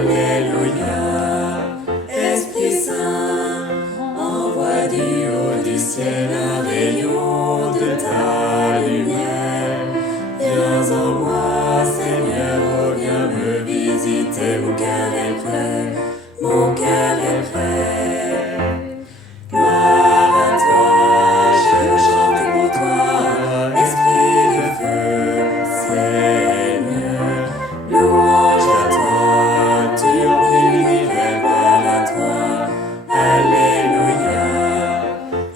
Alléluia. Esprit Saint, envoie du haut du ciel un rayon de ta lumière. Viens en moi, Seigneur, oh, viens me visiter. Mon cœur est prêt, mon cœur est prêt. Gloire à toi, je chante pour toi, Esprit de feu, Seigneur. Louange à toi, tu remplis l'univers, gloire à toi, Alléluia.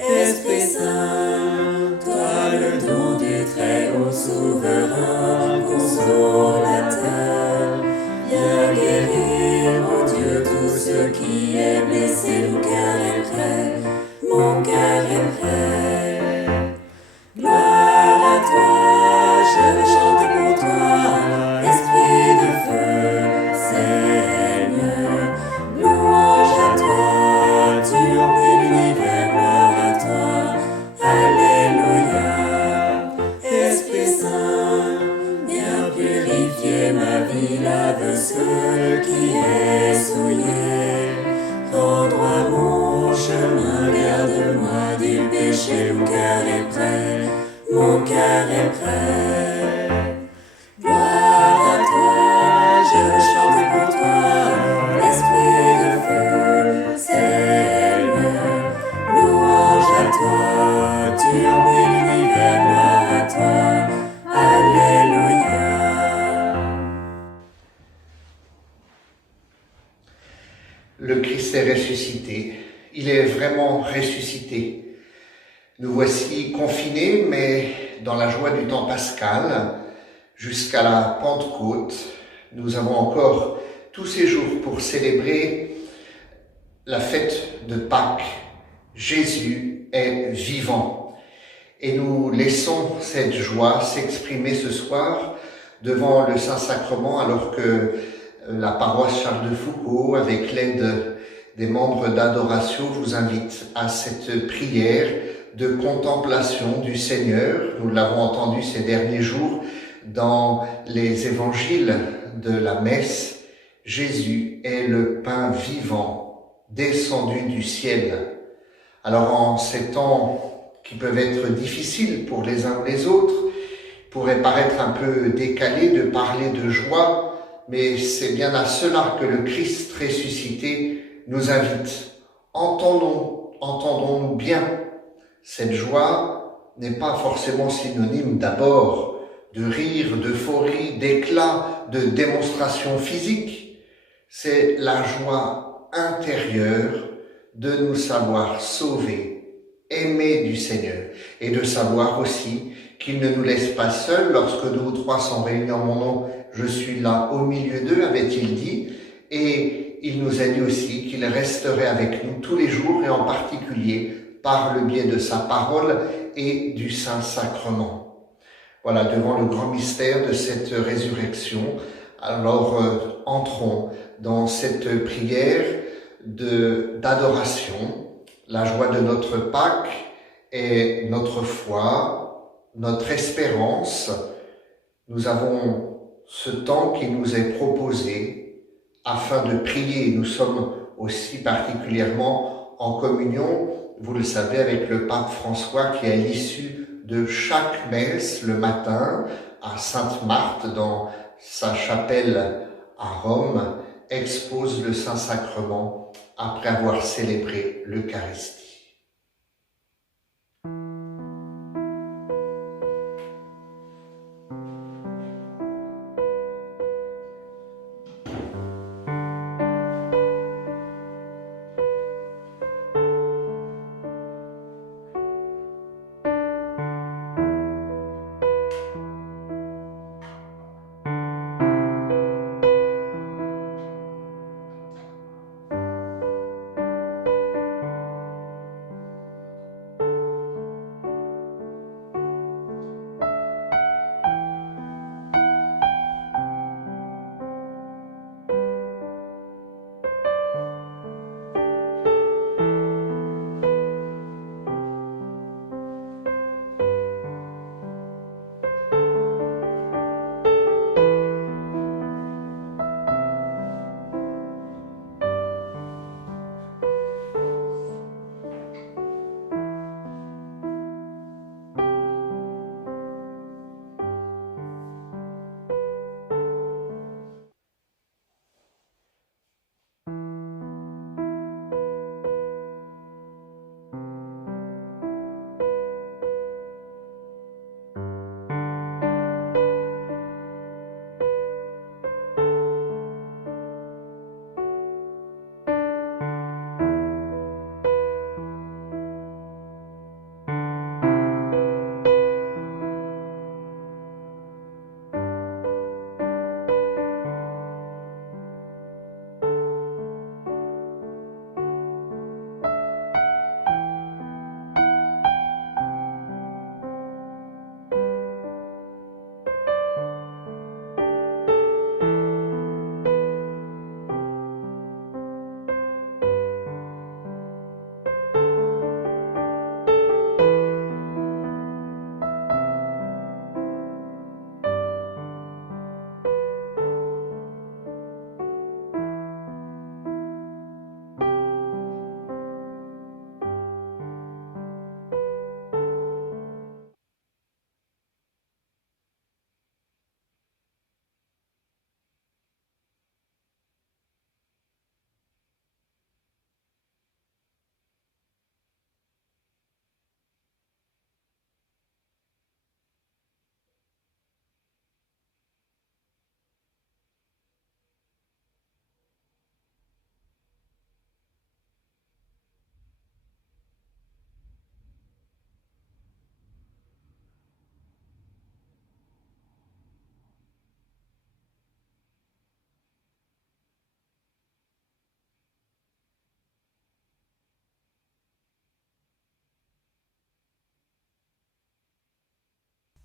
Esprit Saint, toi le don du Très-Haut souverain, consolateur, viens guérir, ô Dieu, tout ce qui est blessé. Mon cœur est prêt, mon cœur est prêt. Gloire à toi, je veux chanter pour toi, Esprit de feu, Seigneur. Louange à toi, tu remplis l'univers, gloire à toi, Alléluia. Esprit Saint, viens purifier ma vie, lave ce qui est souillé. Rends droit mon chemin, garde-moi du péché. Mon cœur est prêt, mon cœur est prêt. Gloire à toi, je veux chanter pour toi, Esprit de feu, Seigneur. Louange à toi, tu remplis l'univers, gloire à toi, Alléluia. Le Christ est ressuscité, il est vraiment ressuscité. Nous voici confinés, mais dans la joie du temps pascal, jusqu'à la Pentecôte, nous avons encore tous ces jours pour célébrer la fête de Pâques. Jésus est vivant. Et nous laissons cette joie s'exprimer ce soir devant le Saint-Sacrement, alors que la paroisse Charles de Foucauld, avec l'aide des membres d'Adoratio, vous invite à cette prière de contemplation du Seigneur. Nous l'avons entendu ces derniers jours dans les évangiles de la messe. Jésus est le pain vivant, descendu du ciel. Alors en ces temps qui peuvent être difficiles pour les uns ou les autres, pourrait paraître un peu décalé de parler de joie, mais c'est bien à cela que le Christ ressuscité nous invite. Entendons-nous bien. Cette joie n'est pas forcément synonyme d'abord de rire, d'euphorie, d'éclat, de démonstration physique. C'est la joie intérieure de nous savoir sauvés, aimés du Seigneur, et de savoir aussi qu'il ne nous laisse pas seuls. Lorsque 2 ou 3 sont réunis en mon nom, je suis là au milieu d'eux, avait-il dit, et il nous a dit aussi qu'il resterait avec nous tous les jours, et en particulier par le biais de sa parole et du Saint-Sacrement. Voilà, devant le grand mystère de cette résurrection, alors entrons dans cette prière d'adoration. La joie de notre Pâques est notre foi, notre espérance. Nous avons ce temps qui nous est proposé afin de prier. Nous sommes aussi particulièrement en communion, vous le savez, avec le pape François, qui à l'issue de chaque messe le matin à Sainte-Marthe, dans sa chapelle à Rome, expose le Saint-Sacrement après avoir célébré l'Eucharistie.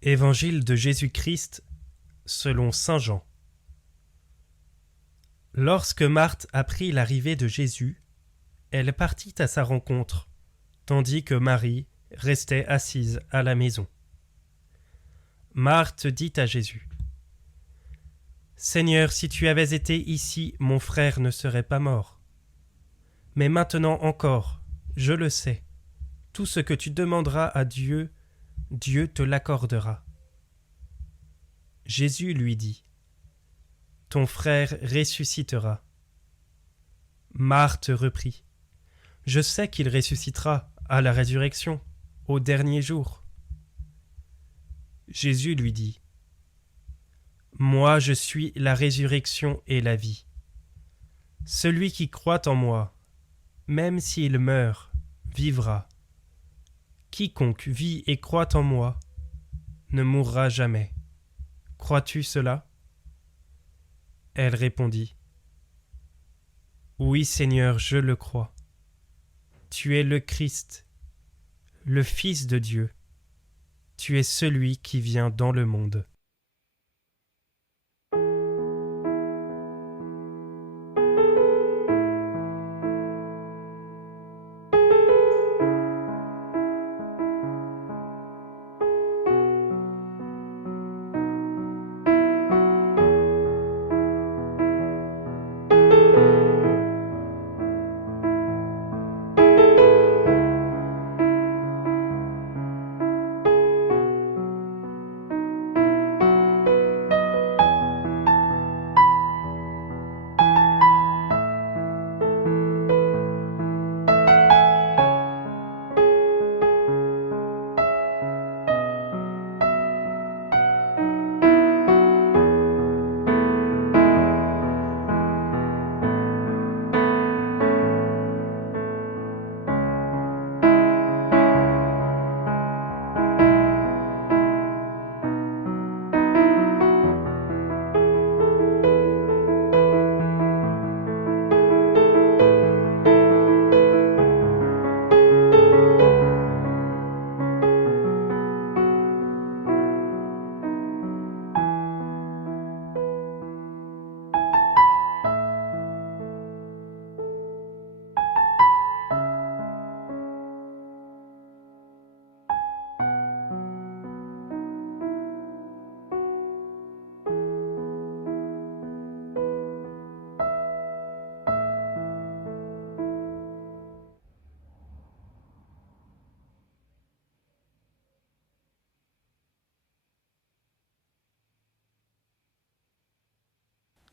Évangile de Jésus-Christ selon saint Jean. Lorsque Marthe apprit l'arrivée de Jésus, elle partit à sa rencontre, tandis que Marie restait assise à la maison. Marthe dit à Jésus : « Seigneur, si tu avais été ici, mon frère ne serait pas mort. Mais maintenant encore, je le sais, tout ce que tu demanderas à Dieu, Dieu te l'accordera. » Jésus lui dit : « Ton frère ressuscitera. » Marthe reprit : « Je sais qu'il ressuscitera à la résurrection, au dernier jour. » Jésus lui dit : « Moi je suis la résurrection et la vie. Celui qui croit en moi, même s'il meurt, vivra. Quiconque vit et croit en moi ne mourra jamais. Crois-tu cela ? » Elle répondit : « Oui, Seigneur, je le crois. Tu es le Christ, le Fils de Dieu. Tu es celui qui vient dans le monde. »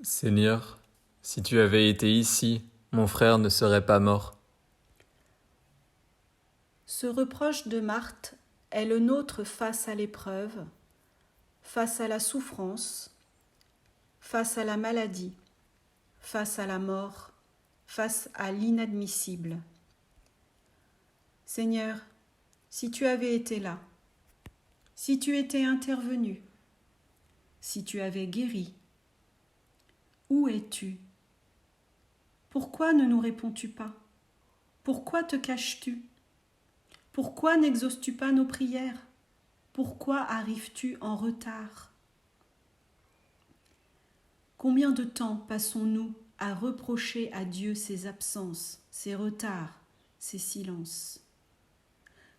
Seigneur, si tu avais été ici, mon frère ne serait pas mort. Ce reproche de Marthe est le nôtre face à l'épreuve, face à la souffrance, face à la maladie, face à la mort, face à l'inadmissible. Seigneur, si tu avais été là, si tu étais intervenu, si tu avais guéri, où es-tu ? Pourquoi ne nous réponds-tu pas ? Pourquoi te caches-tu ? Pourquoi n'exauces-tu pas nos prières ? Pourquoi arrives-tu en retard ? Combien de temps passons-nous à reprocher à Dieu ses absences, ses retards, ses silences ?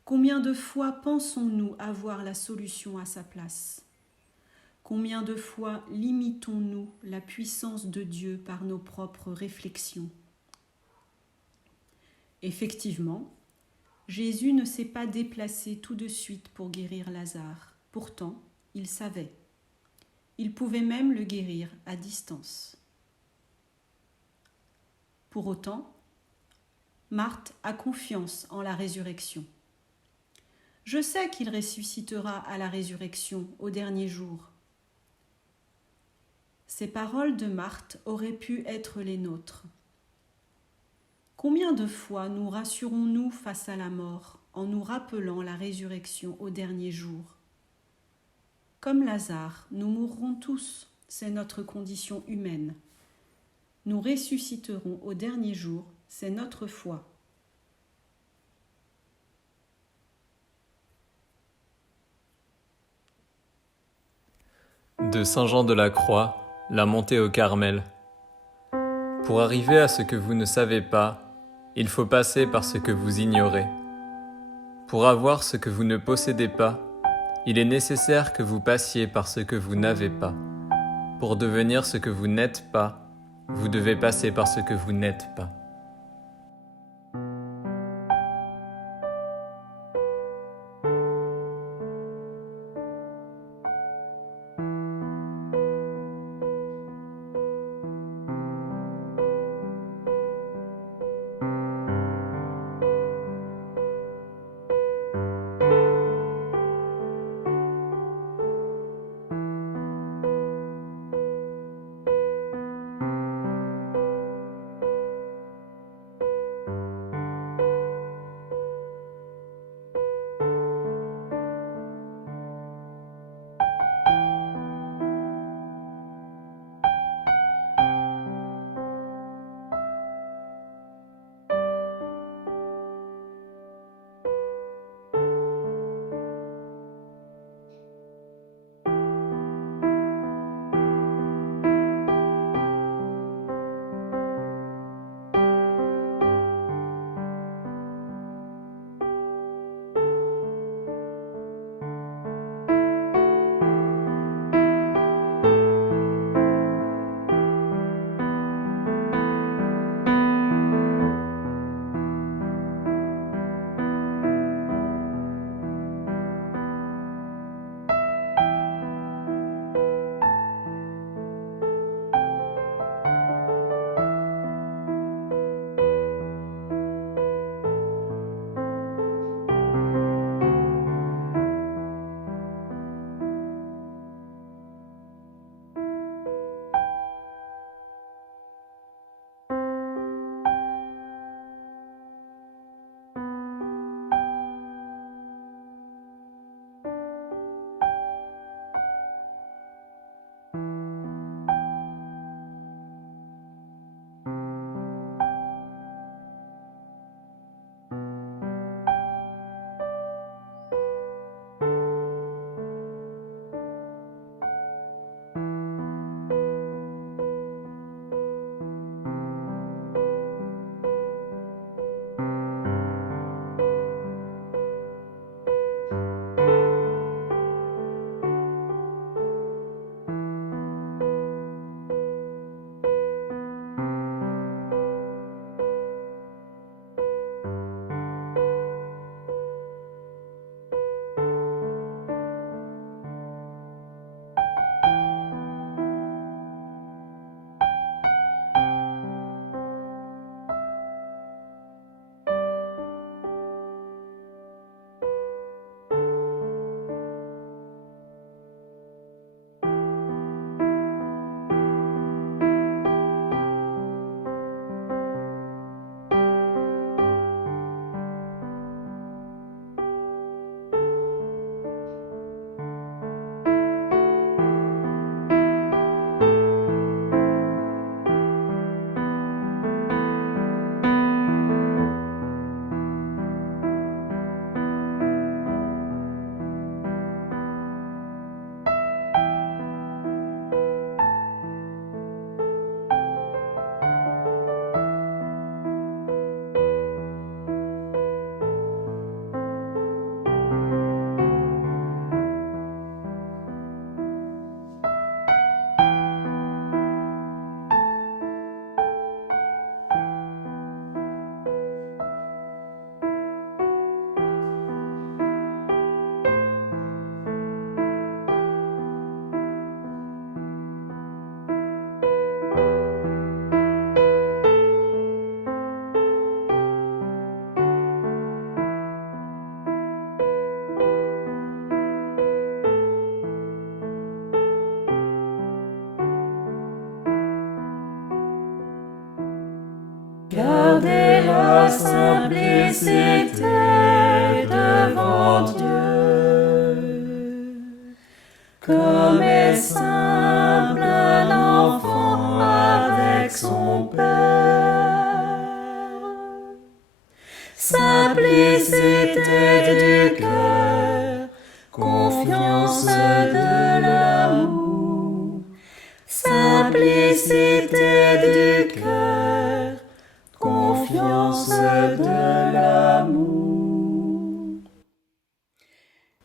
Combien de fois pensons-nous avoir la solution à sa place ? Combien de fois limitons-nous la puissance de Dieu par nos propres réflexions ? Effectivement, Jésus ne s'est pas déplacé tout de suite pour guérir Lazare. Pourtant, il savait. Il pouvait même le guérir à distance. Pour autant, Marthe a confiance en la résurrection. Je sais qu'il ressuscitera à la résurrection au dernier jour. Ces paroles de Marthe auraient pu être les nôtres. Combien de fois nous rassurons-nous face à la mort en nous rappelant la résurrection au dernier jour ? Comme Lazare, nous mourrons tous, c'est notre condition humaine. Nous ressusciterons au dernier jour, c'est notre foi. De Saint Jean de la Croix, la montée au Carmel. Pour arriver à ce que vous ne savez pas, il faut passer par ce que vous ignorez. Pour avoir ce que vous ne possédez pas, il est nécessaire que vous passiez par ce que vous n'avez pas. Pour devenir ce que vous n'êtes pas, vous devez passer par ce que vous n'êtes pas. Gardez la simplicité devant Dieu, comme est simple un enfant avec son Père. Simplicité du cœur, confiance de l'amour. simplicité du cœur, confiance de l'amour.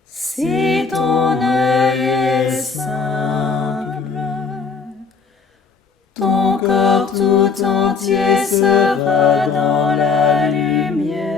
Si ton œil est simple, ton corps tout entier sera dans la lumière.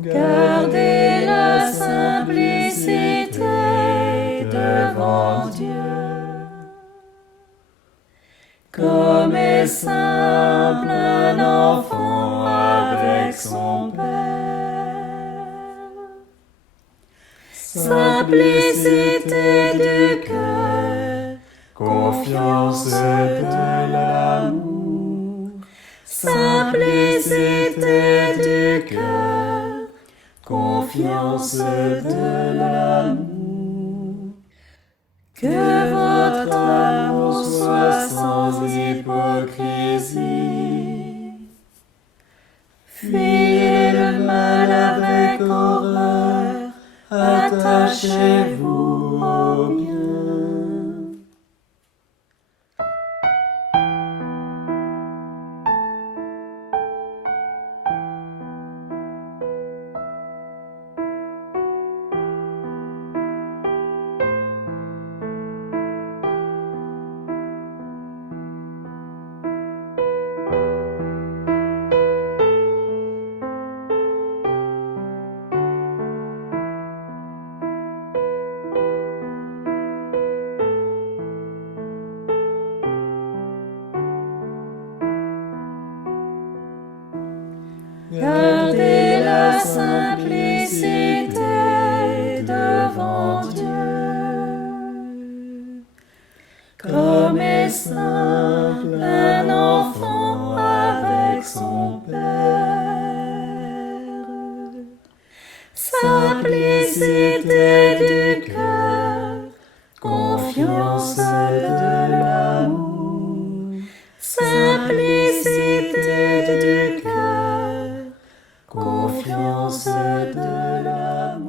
Gardez la simplicité devant Dieu, comme est simple un enfant avec son Père. Simplicité du cœur, confiance de l'amour. Simplicité du cœur, confiance de l'amour. Que votre amour soit sans hypocrisie. Fuyez le mal avec horreur, attachez-vous au bien. Gardez la simplicité devant Dieu, comme est simple un enfant avec son Père. Simplicité du cœur, confiance de l'amour. Simplicité du cœur, confiance de l'amour.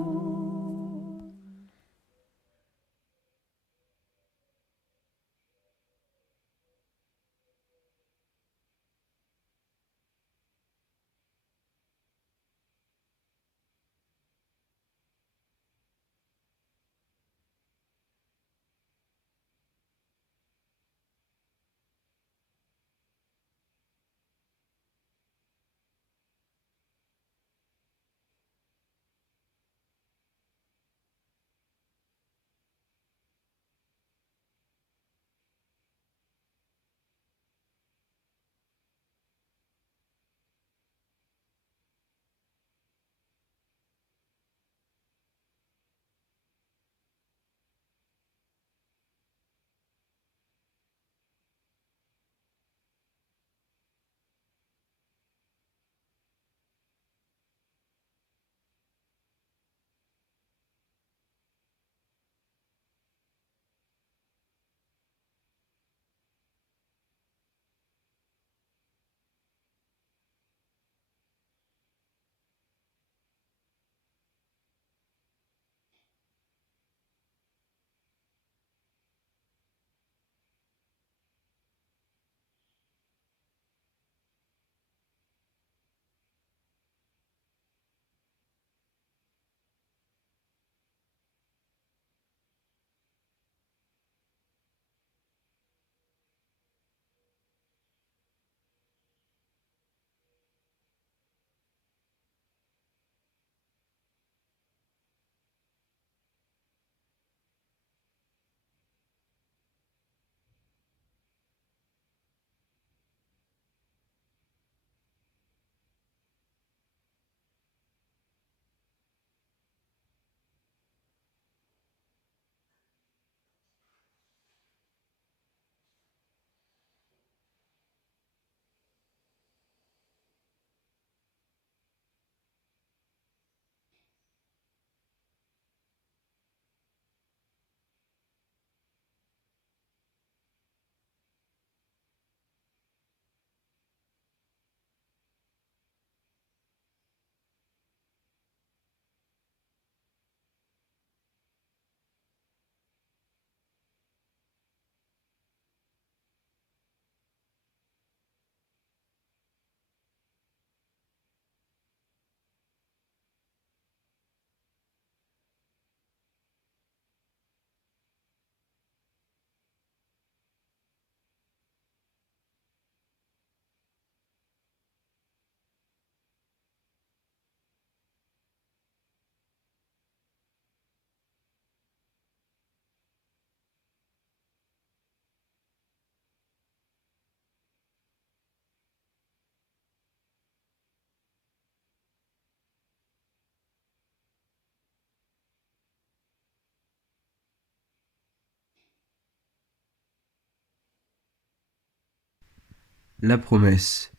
La promesse.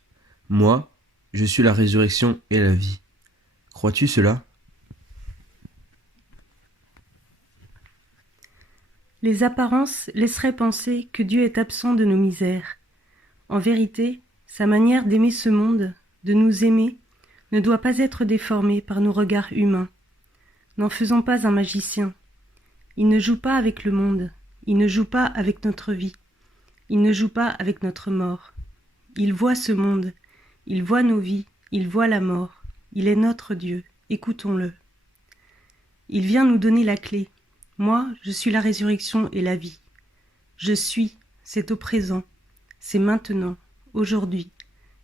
Moi, je suis la résurrection et la vie. Crois-tu cela? Les apparences laisseraient penser que Dieu est absent de nos misères. En vérité, sa manière d'aimer ce monde, de nous aimer, ne doit pas être déformée par nos regards humains. N'en faisons pas un magicien. Il ne joue pas avec le monde, il ne joue pas avec notre vie, il ne joue pas avec notre mort. Il voit ce monde, il voit nos vies, il voit la mort. Il est notre Dieu, écoutons-le. Il vient nous donner la clé. Moi, je suis la résurrection et la vie. Je suis, c'est au présent, c'est maintenant, aujourd'hui,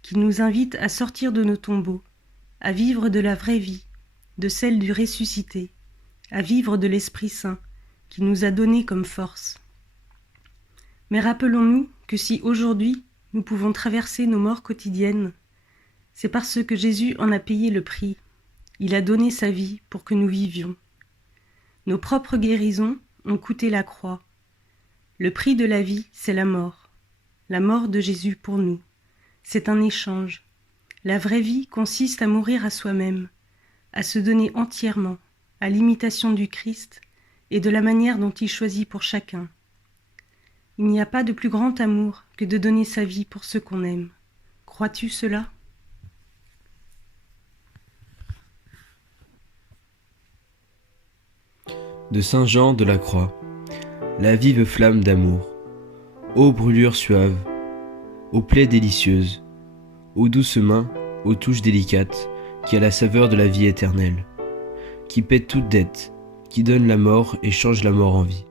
qu'il nous invite à sortir de nos tombeaux, à vivre de la vraie vie, de celle du ressuscité, à vivre de l'Esprit Saint, qui nous a donné comme force. Mais rappelons-nous que si aujourd'hui nous pouvons traverser nos morts quotidiennes, c'est parce que Jésus en a payé le prix. Il a donné sa vie pour que nous vivions. Nos propres guérisons ont coûté la croix. Le prix de la vie, c'est la mort de Jésus pour nous. C'est un échange. La vraie vie consiste à mourir à soi-même, à se donner entièrement, à l'imitation du Christ et de la manière dont il choisit pour chacun. Il n'y a pas de plus grand amour que de donner sa vie pour ceux qu'on aime. Crois-tu cela ? De Saint Jean de la Croix. La vive flamme d'amour. Ô brûlure suave, ô plaie délicieuse, ô douce main, aux touches délicates, qui a la saveur de la vie éternelle, qui paie toute dette, qui donne la mort et change la mort en vie.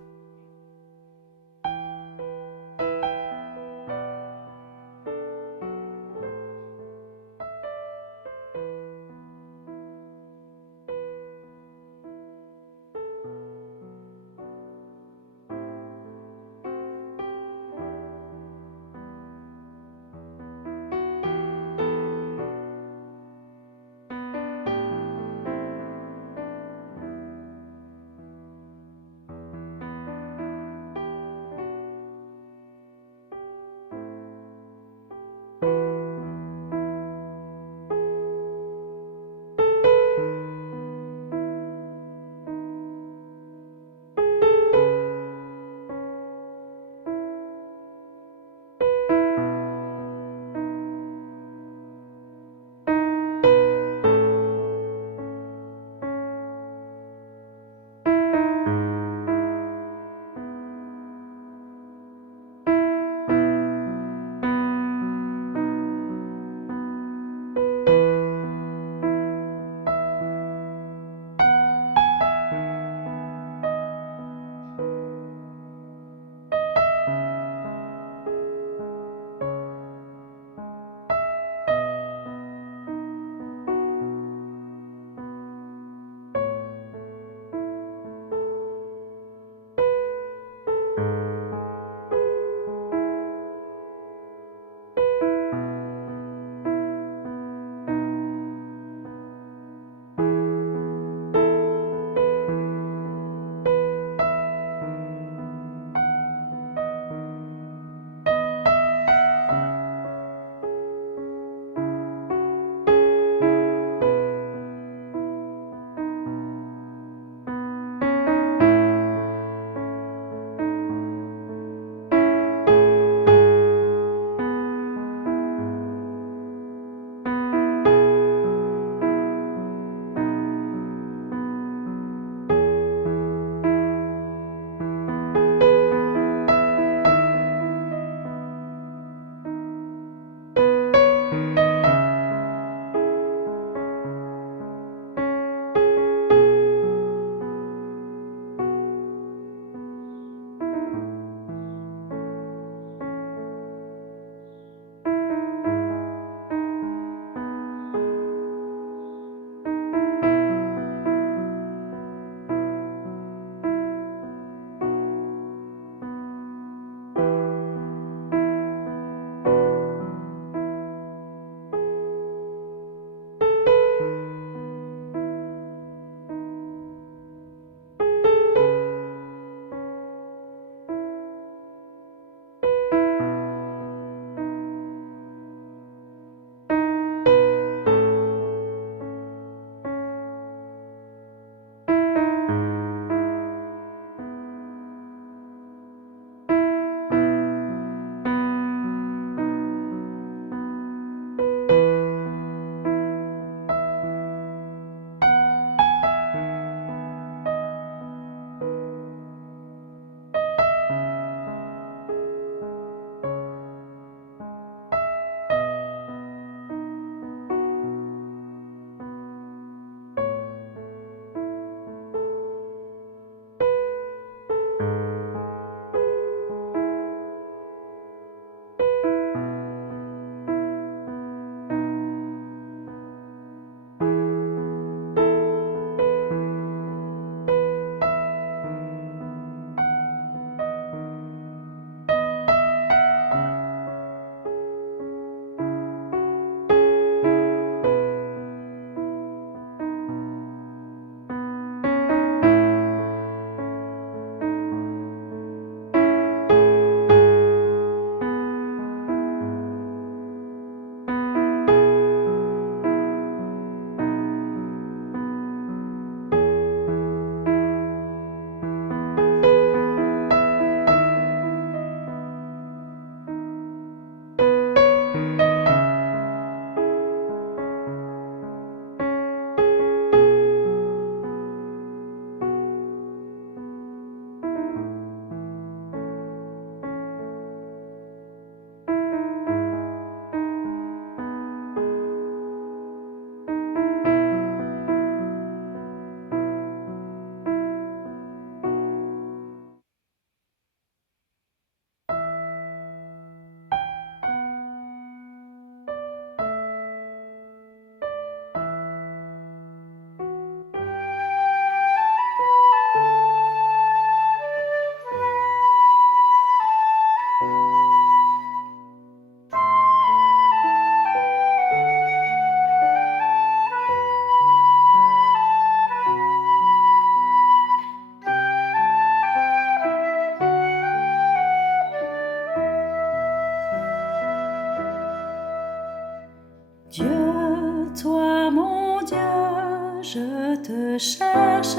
te cherche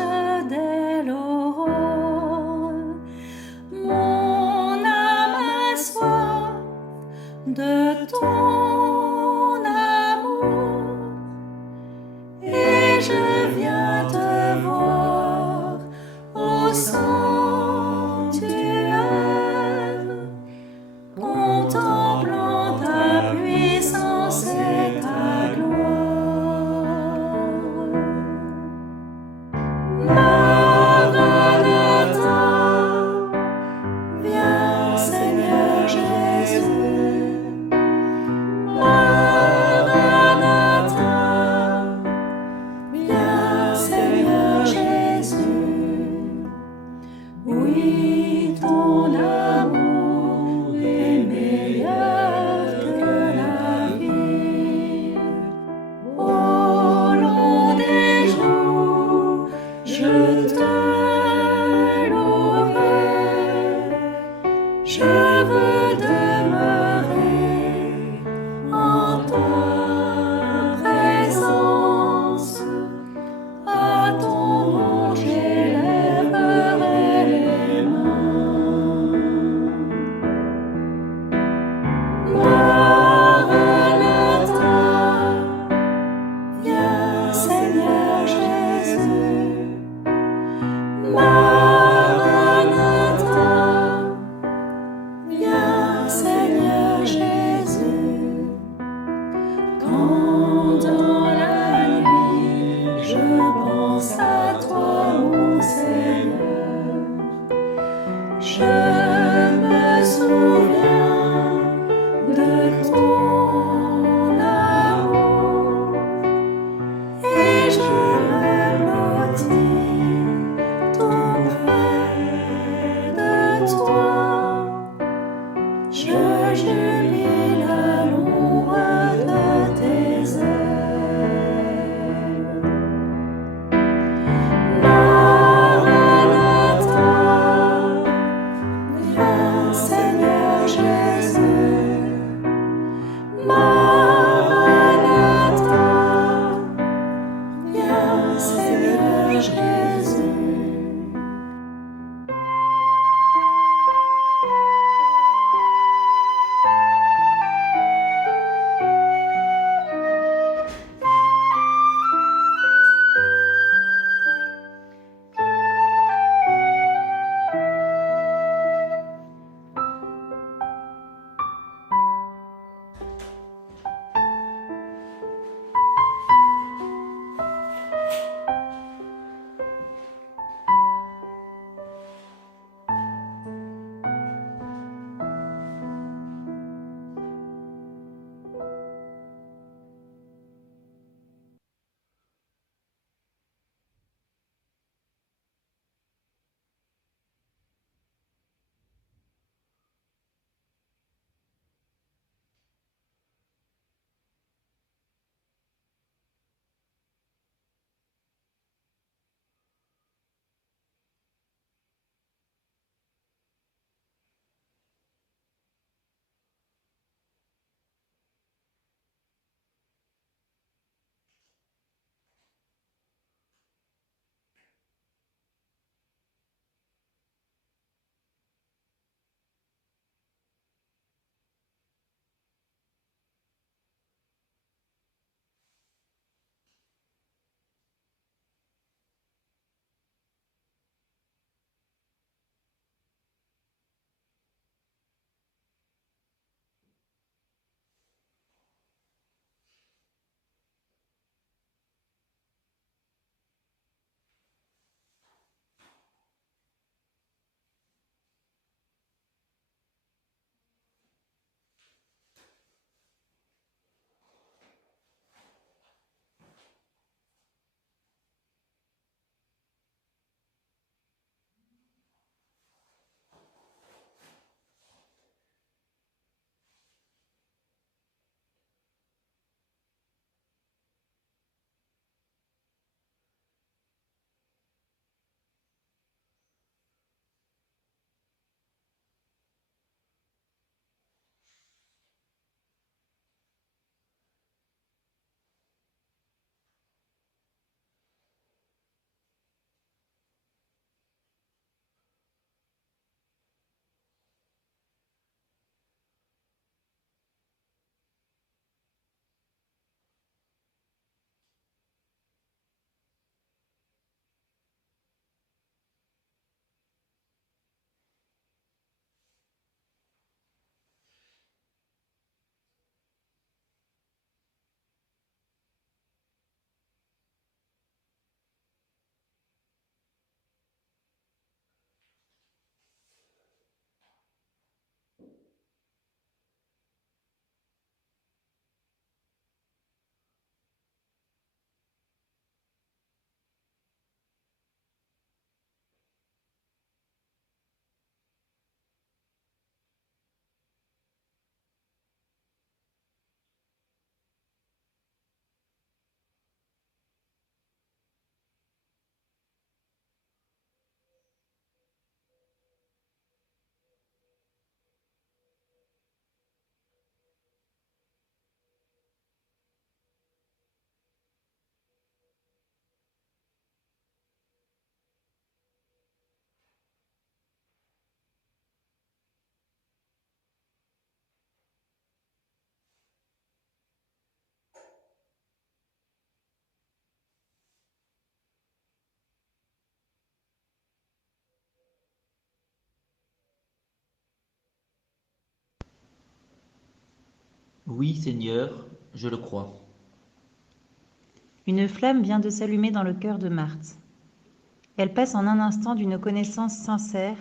dès l'aurore. Mon âme a soif de ton amour, et je viens te voir au sanctuaire, contemplant ta puissance et ta gloire. Maranatha, viens Seigneur Jésus. Maranatha, viens Seigneur Jésus. Oui, ton amour est meilleur que la vie. Au long des jours, je te louerai. Je veux demeurer en ta présence. À ton nom j'élèverai les mains. Oui, Seigneur, je le crois. Une flamme vient de s'allumer dans le cœur de Marthe. Elle passe en un instant d'une connaissance sincère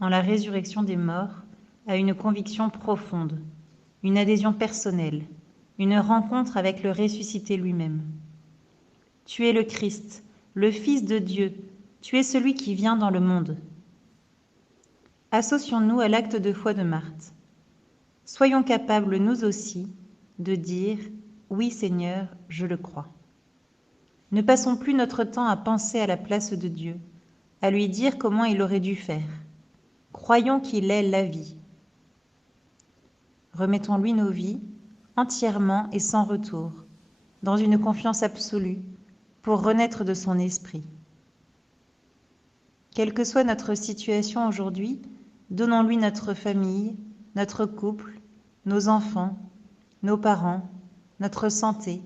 en la résurrection des morts à une conviction profonde, une adhésion personnelle, une rencontre avec le ressuscité lui-même. Tu es le Christ, le Fils de Dieu, tu es celui qui vient dans le monde. Associons-nous à l'acte de foi de Marthe. Soyons capables, nous aussi, de dire « Oui Seigneur, je le crois ». Ne passons plus notre temps à penser à la place de Dieu, à lui dire comment il aurait dû faire. Croyons qu'il est la vie. Remettons-lui nos vies, entièrement et sans retour, dans une confiance absolue, pour renaître de son esprit. Quelle que soit notre situation aujourd'hui, donnons-lui notre famille, notre couple, nos enfants, nos parents, notre santé,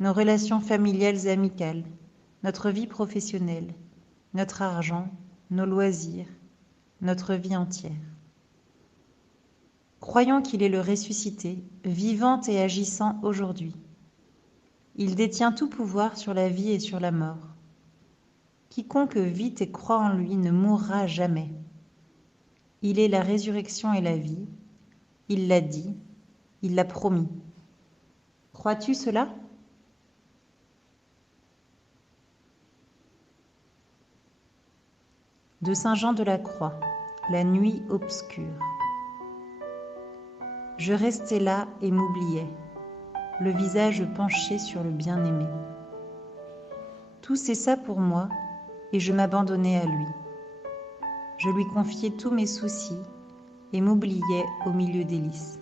nos relations familiales et amicales, notre vie professionnelle, notre argent, nos loisirs, notre vie entière. Croyons qu'il est le ressuscité, vivant et agissant aujourd'hui. Il détient tout pouvoir sur la vie et sur la mort. Quiconque vit et croit en lui ne mourra jamais. Il est la résurrection et la vie. Il l'a dit, il l'a promis. Crois-tu cela ? De Saint Jean de la Croix, la nuit obscure. Je restais là et m'oubliais, le visage penché sur le bien-aimé. Tout cessa pour moi et je m'abandonnais à lui. Je lui confiais tous mes soucis et m'oubliais au milieu des lys.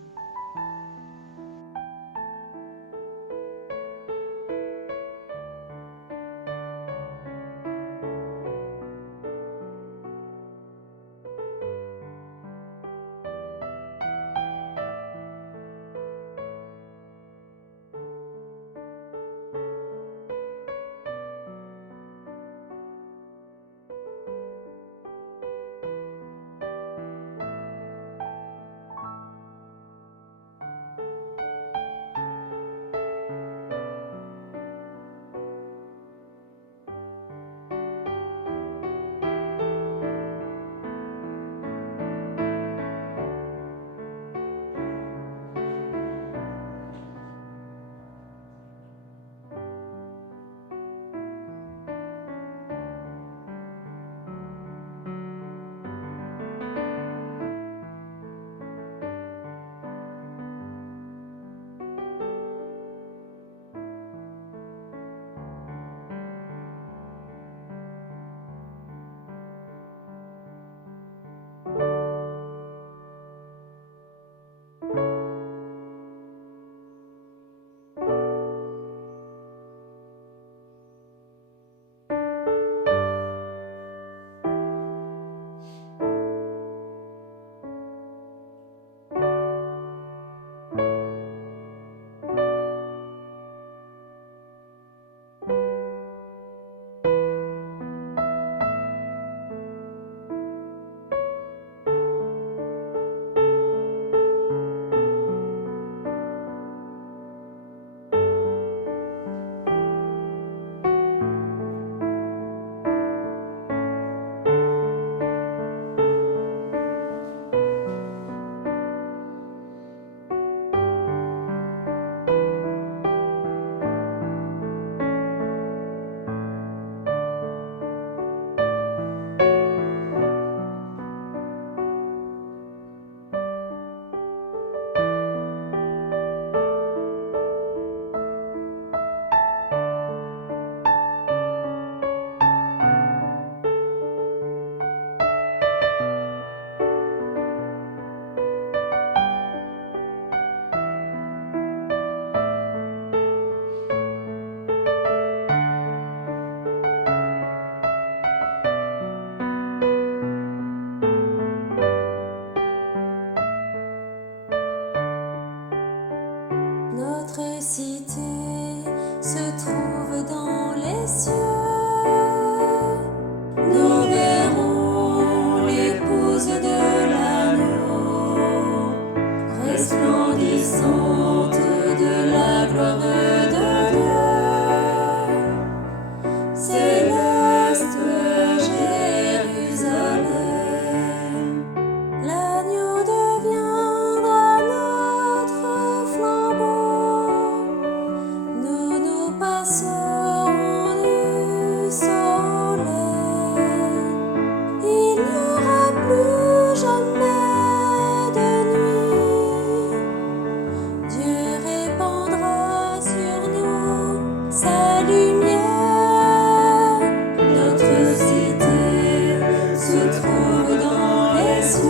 cieux,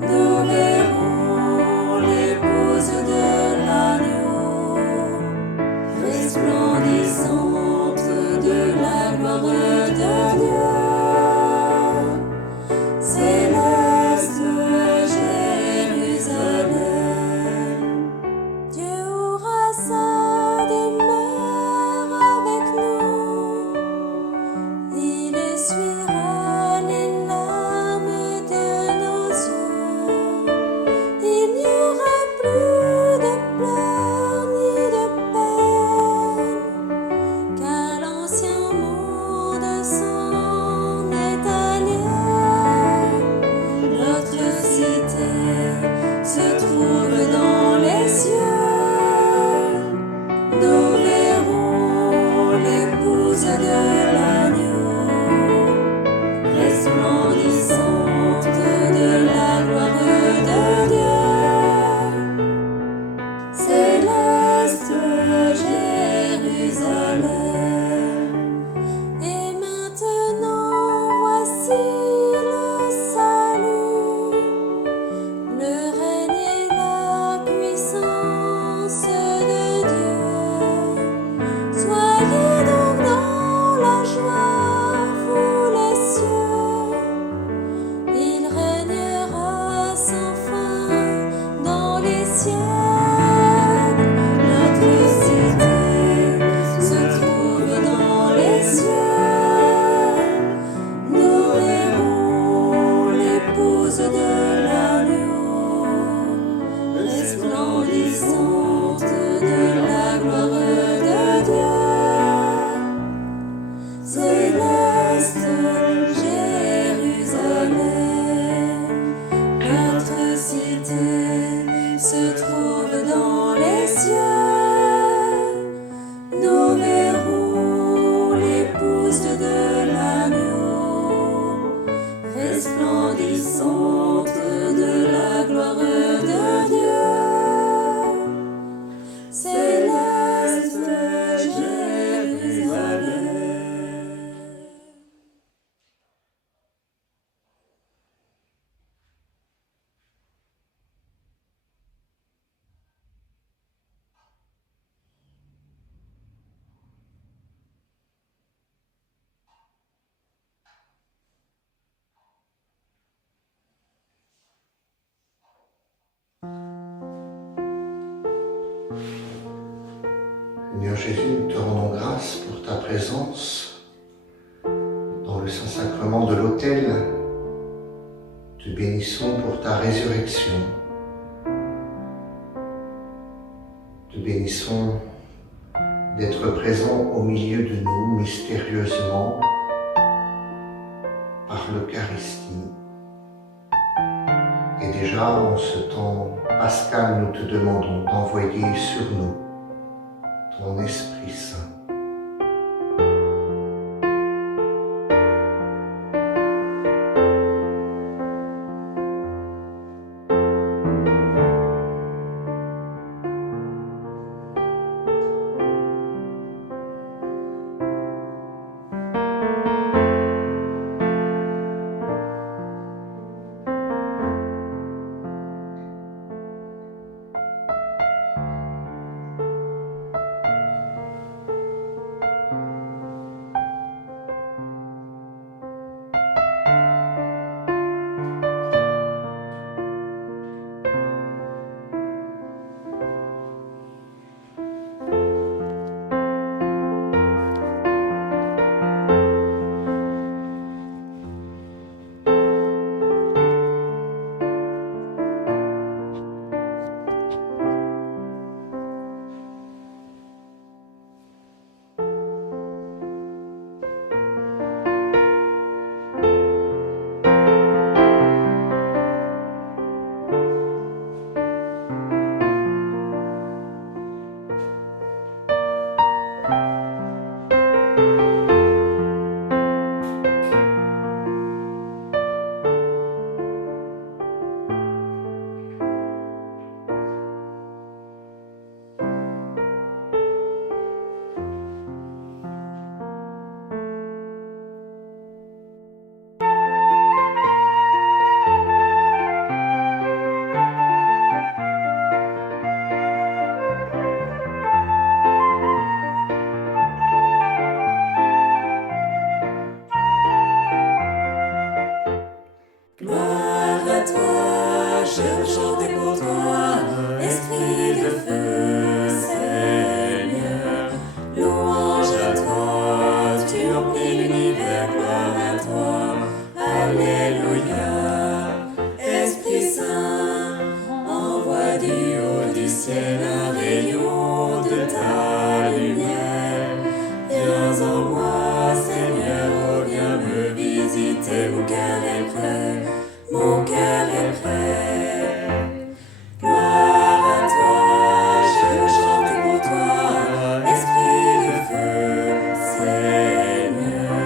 nous verrons l'épouse de l'agneau, resplendissante de la gloire de Dieu. Céleste Jérusalem, Dieu aura sa demeure avec nous. Il essuiera les larmes de nos yeux. Il n'y aura plus de pleurs ni de peine, car l'ancien monde s'en est allé. Notre cité se trouve dans les cieux. Nous verrons l'épouse de l'agneau, resplendissante de la gloire de Dieu. Céleste Jérusalem. Et maintenant voici le salut, le règne et la puissance de Dieu. Soyez donc dans la joie, vous les cieux. Il régnera sans fin dans les siècles. Notre cité se trouve dans les cieux. Nous verrons l'épouse de l'agneau, resplendissante de la gloire de Dieu. Céleste Jérusalem, notre cité se trouve dans les cieux. Nous verrons l'épouse de l'agneau, resplendissante de la gloire de Dieu. Céleste Jérusalem. Seigneur Jésus, nous te rendons grâce pour ta présence dans le Saint-Sacrement de l'autel. Te bénissons pour ta résurrection. Te bénissons d'être présent au milieu de nous mystérieusement par l'Eucharistie. Et déjà, en ce temps pascal, nous te demandons d'envoyer sur nous ton Esprit Saint. je veux chanter pour toi, Esprit de feu, Seigneur. Louange à toi, tu remplis l'univers, gloire à toi, Alléluia. Esprit Saint, envoie du haut du ciel un rayon de ta lumière. Viens en moi, Seigneur, oh viens me visiter, mon cœur est prêt, mon cœur est prêt. Gloire à toi, je veux chanter pour toi, Esprit de feu, Seigneur.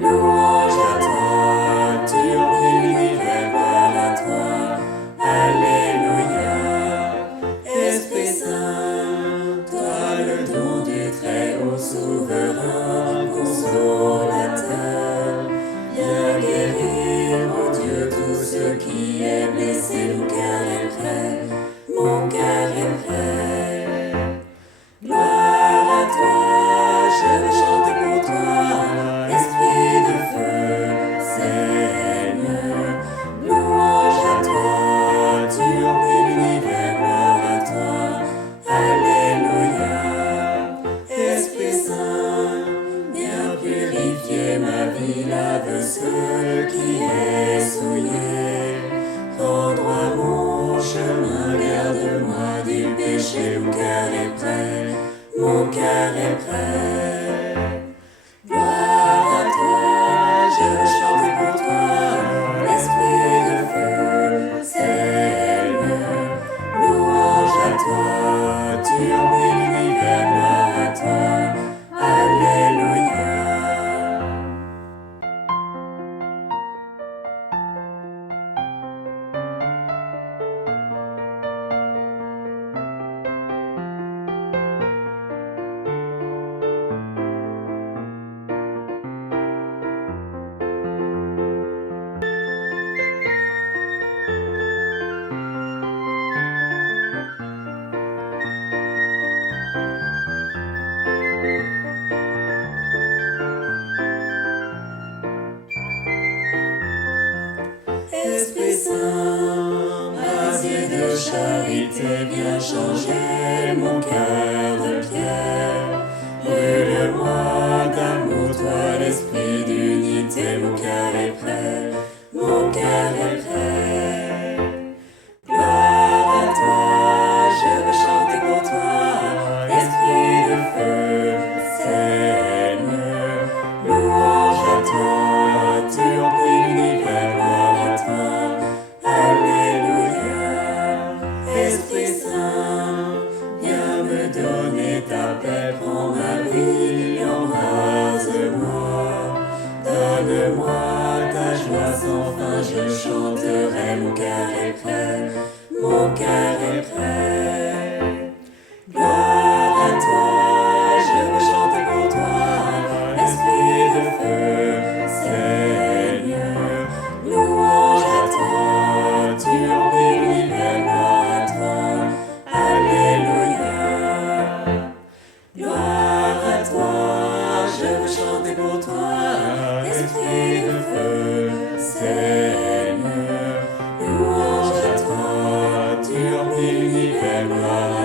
Louange à toi, tu remplis l'univers, gloire à toi, Alléluia. Esprit Saint, toi le don du Très-Haut souverain, consolateur, viens guérir, mon Dieu, tout ce qui est blessé, mon cœur est prêt, mon cœur est prêt. Gloire à toi, je veux chanter pour toi, Esprit de feu, Seigneur. Louange à toi, tu remplis l'univers, gloire à toi, Alléluia. Esprit Saint, viens purifier ma vie, lave ce qui est souillé. Rends droit mon chemin, garde-moi du péché, mon cœur est prêt, mon cœur est prêt. Gloire à toi, je veux chanter pour toi, Esprit de feu, Seigneur. Louange à toi, tu remplis l'univers, gloire à toi, Alléluia. Esprit Saint, brasier de charité, viens changer mon cœur de pierre. Brûle-moi d'amour, toi l'esprit d'unité, mon cœur est prêt, mon cœur est prêt. Gloire à toi, je veux chanter pour toi, Esprit de feu, Seigneur. Louange à toi, tu remplis l'univers, gloire à toi, Alléluia. Esprit Saint, viens me donner ta paix, prends ma vie, embrase-moi. Donne-moi ta joie sans fin, je chanterai, mon cœur est prêt, mon cœur est prêt. Gloire à toi, je veux chanter pour toi, Esprit de feu, Seigneur. Louange à toi, tu remplis l'univers, gloire à toi, Alléluia. Gloire à toi, je veux chanter pour toi, Esprit de feu, Seigneur. Louange à toi, tu remplis l'univers, gloire à toi.